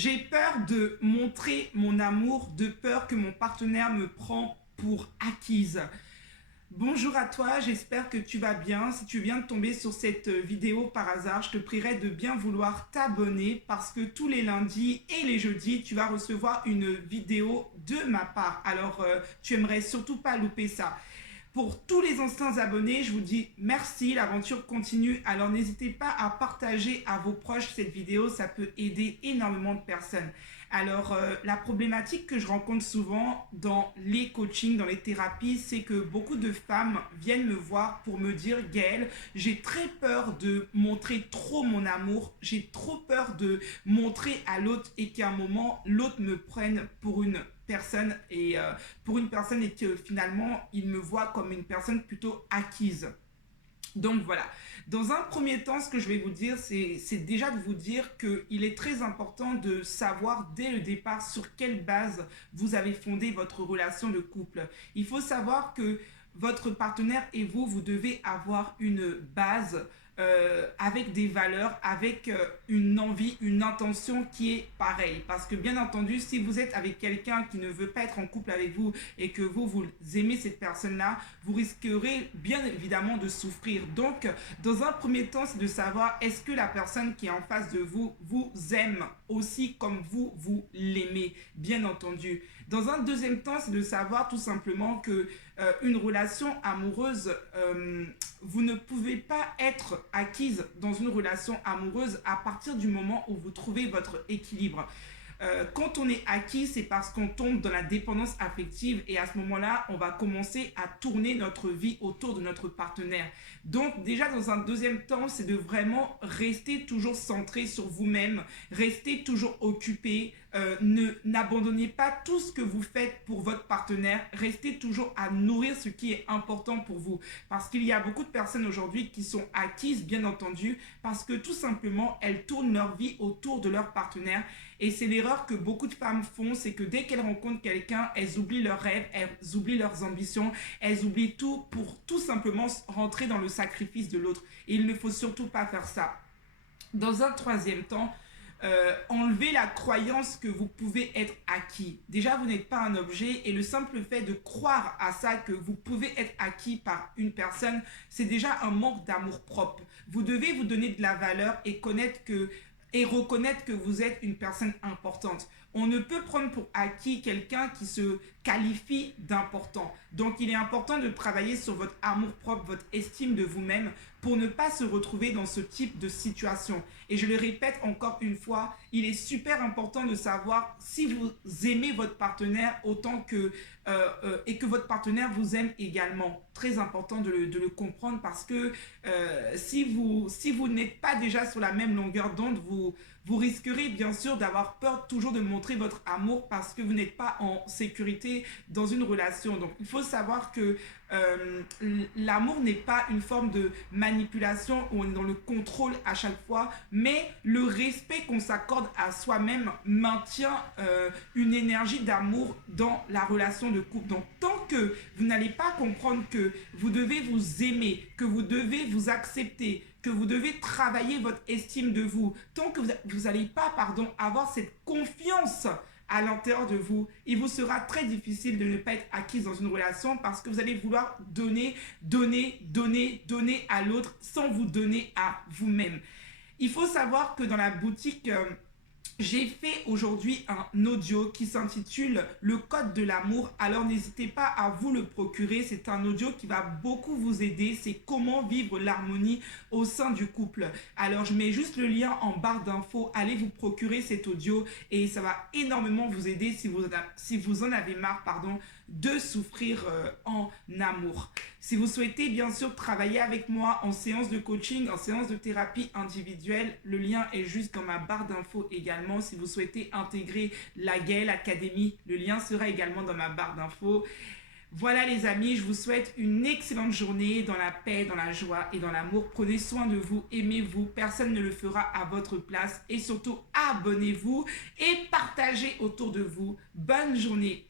J'ai peur de montrer mon amour, de peur que mon partenaire me prend pour acquise. Bonjour à toi, j'espère que tu vas bien. Si tu viens de tomber sur cette vidéo par hasard, je te prierai de bien vouloir t'abonner parce que tous les lundis et les jeudis, tu vas recevoir une vidéo de ma part. Alors, tu aimerais surtout pas louper ça. Pour tous les anciens abonnés, je vous dis merci, l'aventure continue. Alors n'hésitez pas à partager à vos proches cette vidéo, ça peut aider énormément de personnes. Alors la problématique que je rencontre souvent dans les coachings, dans les thérapies, c'est que beaucoup de femmes viennent me voir pour me dire Gaëlle, j'ai très peur de montrer trop mon amour, j'ai trop peur de montrer à l'autre et qu'à un moment l'autre me prenne pour une personne et que finalement il me voit comme une personne plutôt acquise. Donc voilà, dans un premier temps, ce que je vais vous dire, c'est déjà de vous dire qu'il est très important de savoir dès le départ sur quelle base vous avez fondé votre relation de couple. Il faut savoir que votre partenaire et vous, vous devez avoir une base avec des valeurs, avec une envie, une intention qui est pareille. Parce que bien entendu, si vous êtes avec quelqu'un qui ne veut pas être en couple avec vous et que vous aimez cette personne-là, vous risquerez bien évidemment de souffrir. Donc, dans un premier temps, c'est de savoir est-ce que la personne qui est en face de vous vous aime aussi comme vous l'aimez, bien entendu. Dans un deuxième temps, c'est de savoir tout simplement que une relation amoureuse, vous ne pouvez pas être acquise dans une relation amoureuse à partir du moment où vous trouvez votre équilibre. Quand on est acquis, c'est parce qu'on tombe dans la dépendance affective et à ce moment-là, on va commencer à tourner notre vie autour de notre partenaire. Donc déjà dans un deuxième temps, c'est de vraiment rester toujours centré sur vous-même, rester toujours occupé, n'abandonnez pas tout ce que vous faites pour votre partenaire, restez toujours à nourrir ce qui est important pour vous. Parce qu'il y a beaucoup de personnes aujourd'hui qui sont acquises, bien entendu, parce que tout simplement, elles tournent leur vie autour de leur partenaire. Et c'est l'erreur que beaucoup de femmes font, c'est que dès qu'elles rencontrent quelqu'un, elles oublient leurs rêves, elles oublient leurs ambitions, elles oublient tout pour tout simplement rentrer dans le sacrifice de l'autre. Et il ne faut surtout pas faire ça. Dans un troisième temps, enlever la croyance que vous pouvez être acquis. Déjà, vous n'êtes pas un objet et le simple fait de croire à ça, que vous pouvez être acquis par une personne, c'est déjà un manque d'amour propre. Vous devez vous donner de la valeur et reconnaître que vous êtes une personne importante. On ne peut prendre pour acquis quelqu'un qui se qualifie d'important. Donc, il est important de travailler sur votre amour-propre, votre estime de vous-même pour ne pas se retrouver dans ce type de situation. Et je le répète encore une fois, il est super important de savoir si vous aimez votre partenaire autant que et que votre partenaire vous aime également. Très important de le comprendre parce que si vous n'êtes pas déjà sur la même longueur d'onde, vous risquerez bien sûr d'avoir peur toujours de montrer votre amour parce que vous n'êtes pas en sécurité dans une relation. Donc il faut savoir que l'amour n'est pas une forme de manipulation où on est dans le contrôle à chaque fois, mais le respect qu'on s'accorde à soi-même maintient une énergie d'amour dans la relation de couple. Donc tant que vous n'allez pas comprendre que vous devez vous aimer, que vous devez vous accepter, que vous devez travailler votre estime de vous, tant que vous n'allez pas avoir cette confiance à l'intérieur de vous, il vous sera très difficile de ne pas être acquise dans une relation parce que vous allez vouloir donner à l'autre sans vous donner à vous-même. Il faut savoir que dans la boutique, j'ai fait aujourd'hui un audio qui s'intitule Le Code de l'amour. Alors n'hésitez pas à vous le procurer. C'est un audio qui va beaucoup vous aider. C'est comment vivre l'harmonie au sein du couple. Alors je mets juste le lien en barre d'infos. Allez vous procurer cet audio et ça va énormément vous aider si vous en avez marre de souffrir en amour. Si vous souhaitez bien sûr travailler avec moi en séance de coaching, en séance de thérapie individuelle, le lien est juste dans ma barre d'infos également. Si vous souhaitez intégrer la Gaëlle Academy, le lien sera également dans ma barre d'infos. Voilà les amis, je vous souhaite une excellente journée dans la paix, dans la joie et dans l'amour. Prenez soin de vous, aimez-vous, personne ne le fera à votre place et surtout abonnez-vous et partagez autour de vous. Bonne journée.